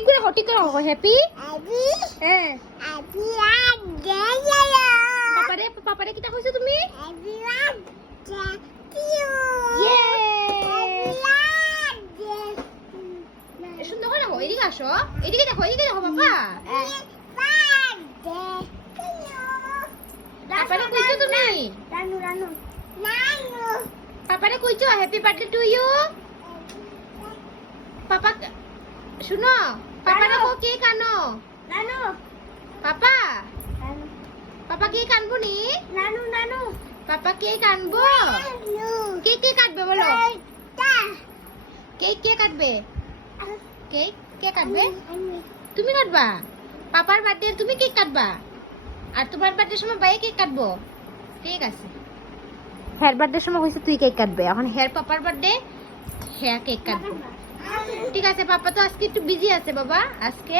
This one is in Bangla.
ঠিক করে হ্যাপি হ্যাঁ পাপারে কিটা কইছো তুমি সুন্দর করে দেখো এদিকে আসো এদিকে দেখো বাবা পাপারে কইছো তুমি পাপারে কইছো happy birthday to you papa শুনো পাপারে কো কেক আনো পাপা কেক আনবো নি পাপা কেক আনবো কেক কাটবে বলো কেক কাটবে কেক কাটবে তুমি কাটবা পাপার বার্থডে তুমি কেক কাটবা আর তোমার বার্থডের সময় ভাই কেক কাটবো ঠিক আছে হেয়ার বার্থডের সময় কইছে তুই কেক কাটবে এখন হেয়ার পাপার বার্থডে হেয়ার কেক কাটবো ঠিক আছে পাপা তো আজকে একটু বিজি আছে বাবা আজকে